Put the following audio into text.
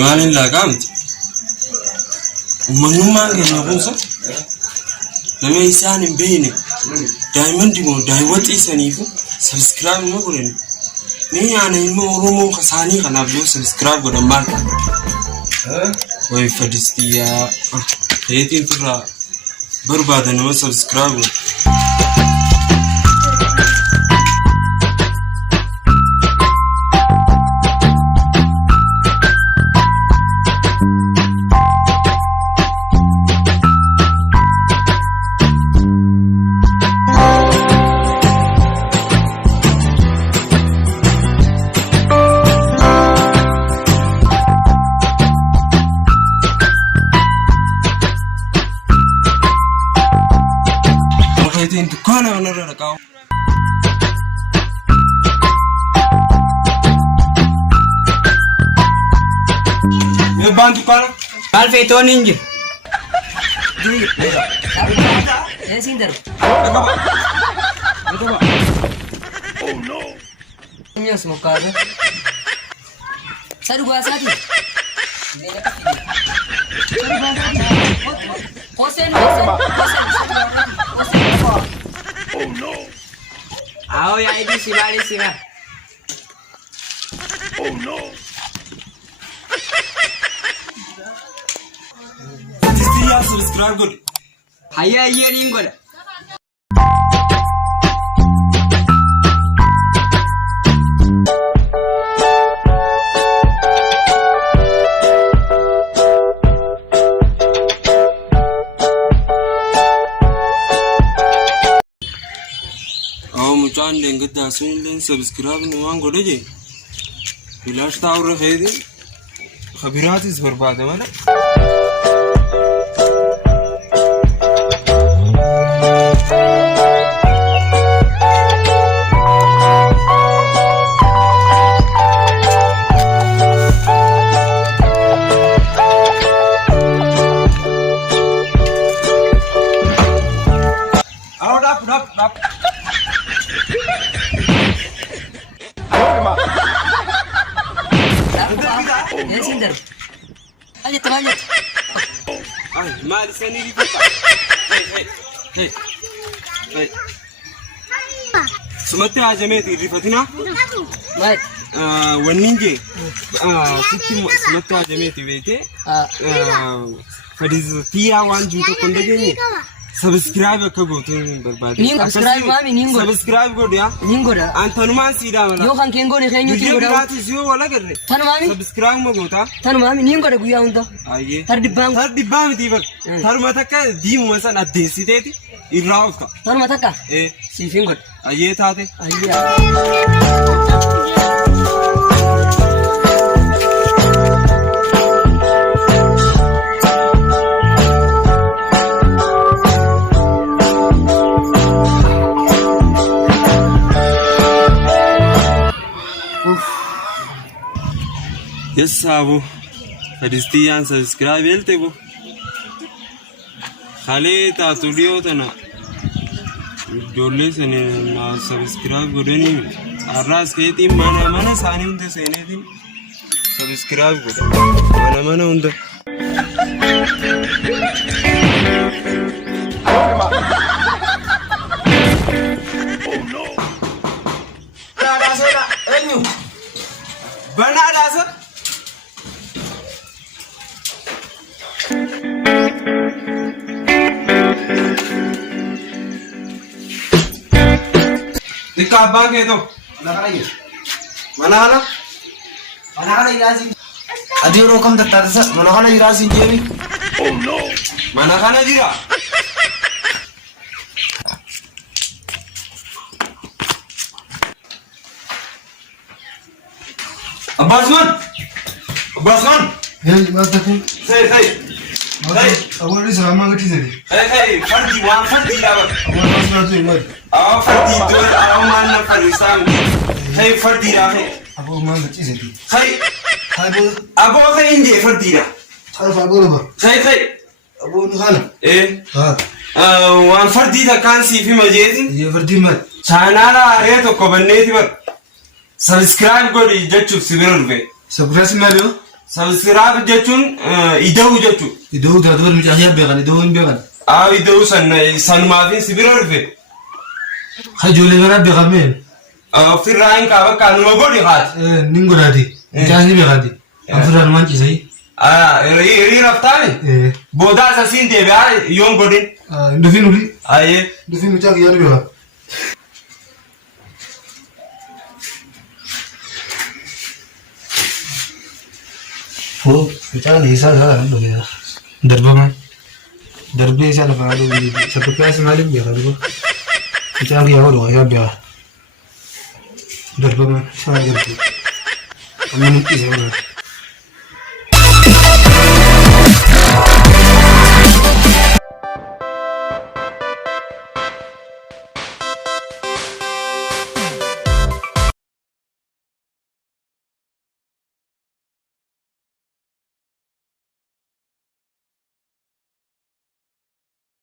Maalin laaqamti? Uummanummaan keenya kunsa nama isaan hin beekne daa'imman dimoo daawwat dhiisaniifu subscribe ma godhan. Mee yaana ilma Oromoo kasaanii kanaaf yoo subscribe godhan maal ta'a? Way fadhistiyaa reetiin firraa barbaada nama subscribe godhan. Kana wanarra dhaqaa. Mee baantu kana? Maal feetoon hin jiru? Siin darbu. Oh no. Nyos mukaasa. Sadu gaasaati. Hoseen. Oh no. आओ यार इधर सिवाड़ी सिवा. Oh no. This is subscribe good. Haya ये नहीं कर. मुचान लेंगे दासुन लें सब्सक्राइब नुमान गोड़े जे विलास ताऊ रहे थे खबरात इस बर्बाद है वाला आओ डाप डाप डाप Siin darbu. Alit malit. Ay, mal sani rifata. Hey. Sumatti ajameti rifatina? Maal? Wanninje. Sitti sumatti ajameti beete. Fadiz tiya wan juto kondageni. Subscribe akka gootuun barbaade. Nin subscribe maami nin godha. Subscribe godha. Nin godha. Antanumaan siidaa mala. Yoo kan keen goone keenyu tiin godha. Biraatiis yoo wala garre. Tanu maami? Subscribe ma goota. Tanu maami nin godha guyyaa hunda. Ayyee. Tardibbaa miti bar. Taruma takka diimuma san addeessiteeti irraa ofta. Tanuma takka? Siif hin godha. Ayyee taate. Yes, Abu. Fadistiyan subscribe yelte bu. Khale ta studio tana. Jolle sene na subscribe godeni. Arras keti mana sani unde sene din. Subscribe goda. Mana unde. Oh no. Banana sir. Nikah bangke tu. Mana kana irasin. Adi rokam datta sa. Mana kana irasin jebi. Oh no. Mana kana jira. Abbasman. Hey, mata ku. Hey. Awal ni sama gati jadi. Hey, fardi dapat. Awal masuk tu imar. Fardi tu, mana fardi sam. Hey, fardi dah. Aku mana gati jadi. Hey, abu apa ini fardi dah? Thar fago apa? Hey. Abu ni kana. Wan fardi dah kan si film jadi. Ye fardi mat. Channel ada tu kau benda itu ber. Subscribe kau di YouTube sibirul be. Subscribe malu. Subscribe jechuun ida'uu jechuudha. Ida'uu taatudha mucaa ishee beekan ida'uu hin beekan. Ida'uu sanumaafin sibira dhufe. Kan ijoollee kanaa beekameen. Ofirraa hin qaba kanuma godhi haati. Nin godhaati. Mucaa ni beekati. Ofirraan waan ciisee. Hiriiraaf taa'e. Booda asasiin deebi'aa yoon godhin. Dufin uli. Ayyee. Dufin mucaa kiyyaa ni beeka. Mucaan isaa kan dhufe. Darbama. Darbee isaa lafa haaduu biyyi. Saffakkaas maaliif beeka duba? Mucaan kiyyaa hodhu isaa beeka. Darbama isaa gartuu. Amma nuti isa godhatu.